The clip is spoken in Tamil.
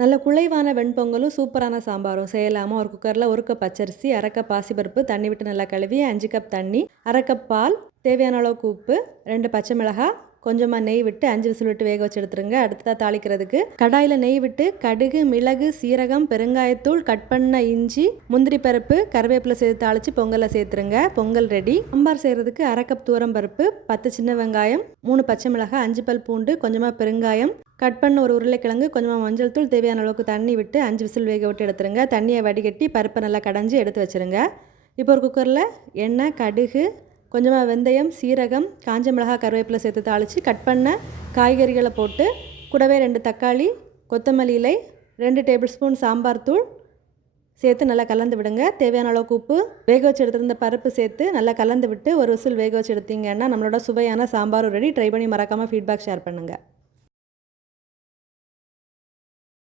நல்ல குழைவான வெண்பொங்கலும் சூப்பரான சாம்பாரும். செய்யலாமா? ஒரு குக்கரில் ஒரு கப் பச்சரிசி அரை கப் பாசிப்பருப்பு தண்ணி விட்டு நல்லா கழுவி அஞ்சு கப் தண்ணி அரை கப் பால் தேவையான அளவுக்கு உப்பு ரெண்டு பச்சை மிளகாய் கொஞ்சமாக நெய் விட்டு அஞ்சு விசில் விட்டு வேக வச்சு எடுத்துருங்க. அடுத்ததாக தாளிக்கிறதுக்கு கடாயில் நெய் விட்டு கடுகு மிளகு சீரகம் பெருங்காயத்தூள் கட் பண்ண இஞ்சி முந்திரி பருப்பு கருவேப்பிலை சேர்த்து தாளித்து பொங்கலில் சேர்த்துருங்க. பொங்கல் ரெடி சாம்பார் செய்கிறதுக்கு அரை கப் தூரம் பருப்பு பத்து சின்ன வெங்காயம் மூணு பச்சை மிளகாய் அஞ்சு பல் பூண்டு கொஞ்சமாக பெருங்காயம். கட் பண்ண ஒரு உருளைக்கிழங்கு கொஞ்சமாக மஞ்சள் தூள் தேவையான அளவுக்கு தண்ணி விட்டு அஞ்சு விசில் வேக விட்டு எடுத்துருங்க. தண்ணியை வடிகட்டி பருப்பை நல்லா கடைஞ்சி எடுத்து வச்சுருங்க. இப்போ ஒரு குக்கரில் எண்ணெய் கடுகு கொஞ்சமாக வெந்தயம் சீரகம் காஞ்ச மிளகாய் கருவேப்பிலை சேர்த்து தாளித்து கட் பண்ண காய்கறிகளை போட்டு கூடவே ரெண்டு தக்காளி கொத்தமல்லி இலை ரெண்டு டேபிள் ஸ்பூன் சாம்பார் தூள் சேர்த்து நல்லா கலந்து விடுங்க. தேவையான அளவுக்கு உப்பு. வேக வச்சு எடுத்திருந்த பருப்பு சேர்த்து நல்லா கலந்து விட்டு ஒரு விசில் வேக வச்சு எடுத்தீங்கன்னா நம்மளோட சுவையான சாம்பாரும் ரெடி ட்ரை பண்ணி மறக்காமல் ஃபீட்பேக் ஷேர் பண்ணுங்கள்